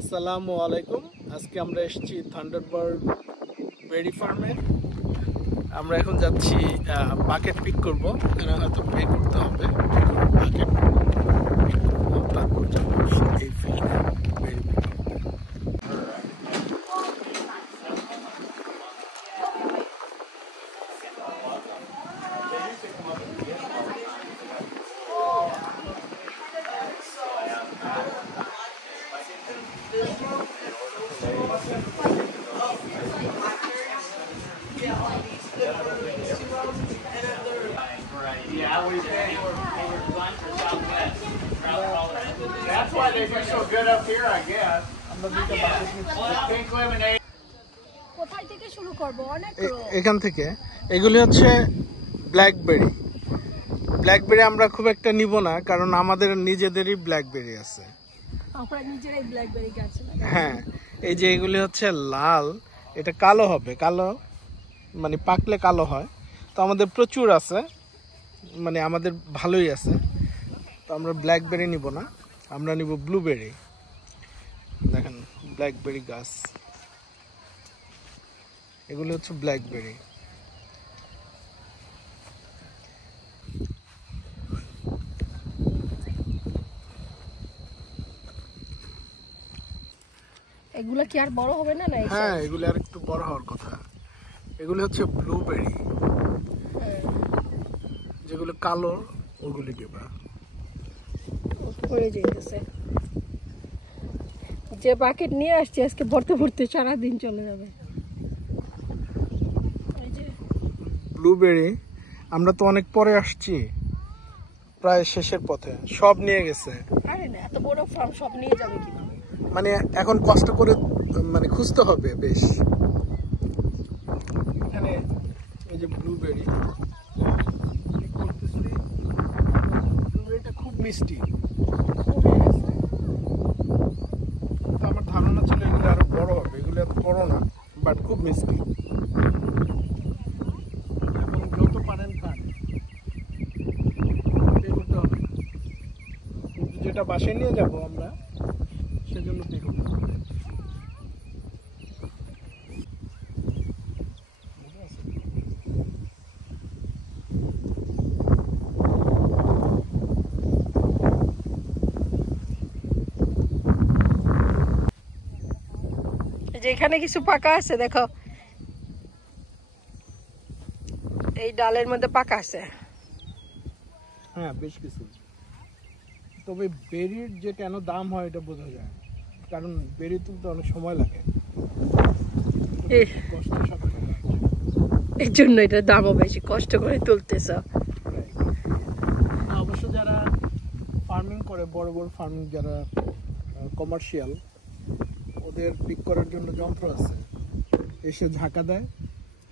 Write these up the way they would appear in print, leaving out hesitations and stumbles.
আসসালামু আলাইকুম। আজকে আমরা এসেছি থান্ডারবার্ড বেরি ফার্মে। আমরা এখন যাচ্ছি বাকেট পিক করব। এখানে হয়তো পে করতে হবে। বাকেট পিক করবো, তারপর যাবো এই ফিল্ডে বেরি পিক করতে। Yeah, we were done for Southwest. That's why they do so good up here, I guess. Pink lemonade. কোথায় থেকে শুরু করব? অনেক এখান থেকে এগুলি হচ্ছে ব্ল্যাকবেরি। ব্ল্যাকবেরি আমরা খুব একটা নিব না, কারণ আমাদের নিজেদেরই ব্ল্যাকবেরি আছে। আমরা নিজেরাই ব্ল্যাকবেরি গাছ লাগাই। হ্যাঁ, এই যে এগুলি হচ্ছে লাল, এটা কালো হবে, কালো মানে পাকলে কালো হয়। তো আমাদের প্রচুর আছে, মানে আমাদের ভালোই আছে। তো আমরা ব্ল্যাকবেরি নিব না, আমরা নিব ব্লুবেরি। দেখেন ব্ল্যাকবেরি গাছ, এগুলো হচ্ছে ব্ল্যাকবেরি। এগুলা কি আর বড় হবে না? না হ্যাঁ, এগুলো আর একটু বড় হওয়ার কথা। এগুলো হচ্ছে ব্লুবেরি, যেগুলো কালো ওগুলি দিবা। পড়ে যাইতেছে। যে বাকেট নিয়ে আসছি আজকে ভরতে ভরতে সারা দিন চলে যাবে। এই যে ব্লুবেরি আমরা তো অনেক পরে আসছি, প্রায় শেষের পথে। সব নিয়ে গেছে। আরে না, এত বড় ফার্ম সব নিয়ে যাবে কিভাবে? মানে এখন কষ্ট করে মানে খুঁজতে হবে বেশ। এখানে এই যে ব্লুবেরি, ব্লুবেরিটা খুব মিষ্টি। তো আমার ধারণা ছিল এগুলো আরো বড় হবে। এগুলো এত বড় না, বাট খুব মিষ্টি। এখন যত পারেন খান, পে করতে হবে। কিন্তু যেটা বাসায় নিয়ে যাব আমরা, সেজন্য পে করতে হবে। যেখানে কিছু পাকা আছে দেখো, এই ডালের মধ্যে পাকা আছে। হ্যাঁ, বেশ কিছু। তবে বেরির যে কেন দাম হয় এটা বোঝা যায়, কারণ বেরি তুলতে অনেক সময় লাগে, কষ্টের সাথে। এর জন্য এটার দামও বেশি, কষ্ট করে তুলতেছ। অবশ্য যারা ফার্মিং করে, বড় বড় ফার্মিং যারা কমার্শিয়াল, ওদের পিক করার জন্য যন্ত্র আছে, এসে ঝাঁকা দেয়,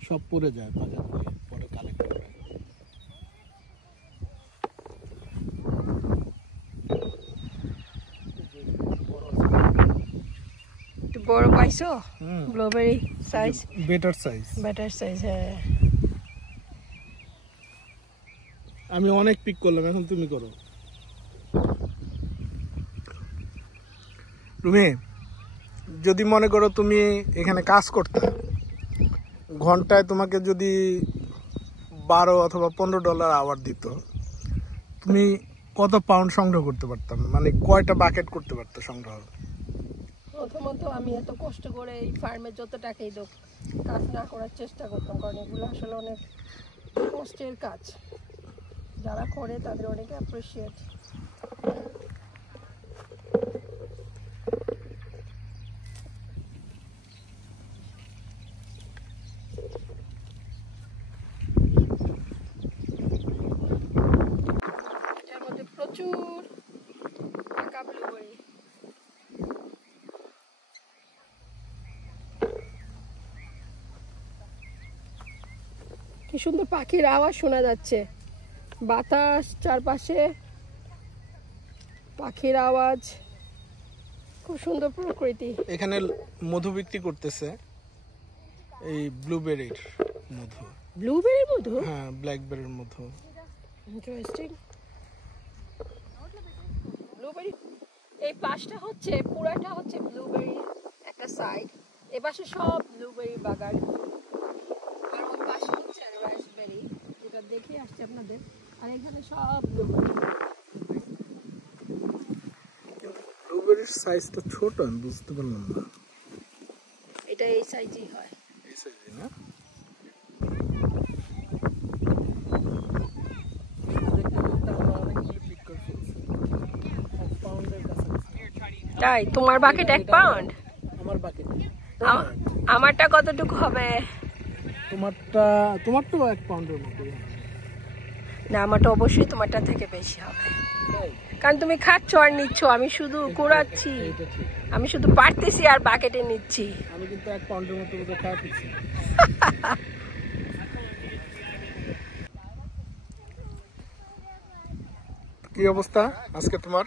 সব পড়ে যায় বাজার থেকে, পরে কালেক্ট করে। একটু বড় পাইছো? Blueberry size, better size, better size. হ্যাঁ, আমি অনেক পিক করলাম, এখন তুমি করো। তুমি যদি মনে করো তুমি এখানে কাজ করতে, ঘন্টায় তোমাকে যদি $12 অথবা $15 আওয়ার দিত, তুমি কত পাউন্ড সংগ্রহ করতে পারতাম? মানে কয়টা বাকেট করতে পারতো সংগ্রহ? প্রথমত আমি এত কষ্ট করে এই ফার্মে যত টাকাই দোক কাজ না করার চেষ্টা করতাম, কারণ এগুলো আসলে অনেক কষ্টের কাজ। যারা করে তাদের অনেক অ্যাপ্রিসিয়েট। এর মধ্যে প্রচুর পাকা ব্লুবেরি। কি সুন্দর পাখির আওয়াজ শোনা যাচ্ছে, বাতাস চারপাশে, পাখির আওয়াজ, খুব সুন্দর প্রকৃতি। এখানে মধু বিক্রি করতেছে, এই ব্লুবেরির মধু। ব্লুবেরির মধু? হ্যাঁ, ব্ল্যাকবেরির মধু। ইন্টারেস্টিং। ব্লুবেরি এই পাশটা হচ্ছে, পুরাটা হচ্ছে ব্লুবেরি সাইড, এপাশে সব ব্লুবেরি বাগান, আর ওই পাশে হচ্ছে রাসবেরি, যেটা দেখে আসছে আপনাদের, আর এখানে সব ব্লুবেরি। ব্লুবেরির সাইজটা ছোট, আমি বুঝতে পারলাম না। এটা এই সাইজই হয়। এই সাইজই না? তাই তোমার বাকেট 1 পাউন্ড? আমার বাকেট। আমারটা কতটুকু হবে? তোমারটা 1 পাউন্ডের মতো। না, আমারটা অবশ্যই তোমারটা থেকে বেশি হবে, কারণ তুমি খাচ্ছ আর নিচ্ছ, আমি শুধু কুড়াচ্ছি, আমি শুধু পারতেছি আর বাকেটে নিচ্ছি। আমি কিন্তু 1 পাউন্ডের মতো খাওয়া ফেলছি। কি অবস্থা আজকে তোমার?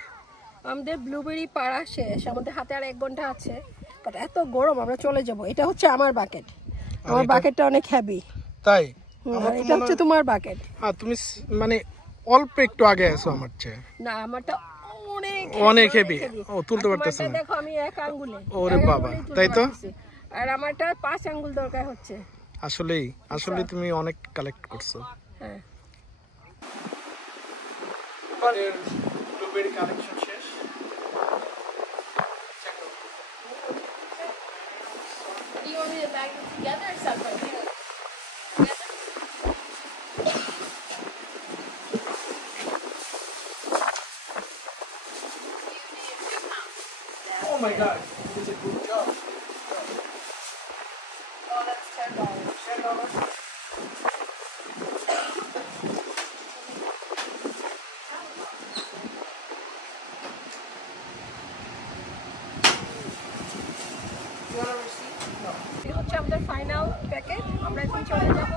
আমাদের ব্লুবেরি পাড়া শেষ, আমাদের হাতে আর 1 ঘন্টা আছে, বাট এত গরম আমরা চলে যাব। এটা হচ্ছে আমার বাকেট, আমার বাকেটটা অনেক হেভি। তাই? এটা হচ্ছে তোমার বাকেট। হ্যাঁ, তুমি মানে অল্প একটু আগে আছো আমার চেয়ে। না, আমারটা অনেক হেভি। ও, তুলতে পারতেছ না? দেখো আমি 1 আঙ্গুলে। ওরে বাবা, তাই তো? আর আমারটা 5 আঙ্গুল দরকার হচ্ছে। আসলেই তুমি অনেক কালেক্ট করছো। হ্যাঁ, এবারের ব্লুবেরি কালেকশন শেষ। You want me to bag them together or separately? Oh my god, it's a good job. Oh, that's $10. $10. এটা হচ্ছে আমাদের ফাইনাল প্যাকেট। আমরা এখন চলে যাব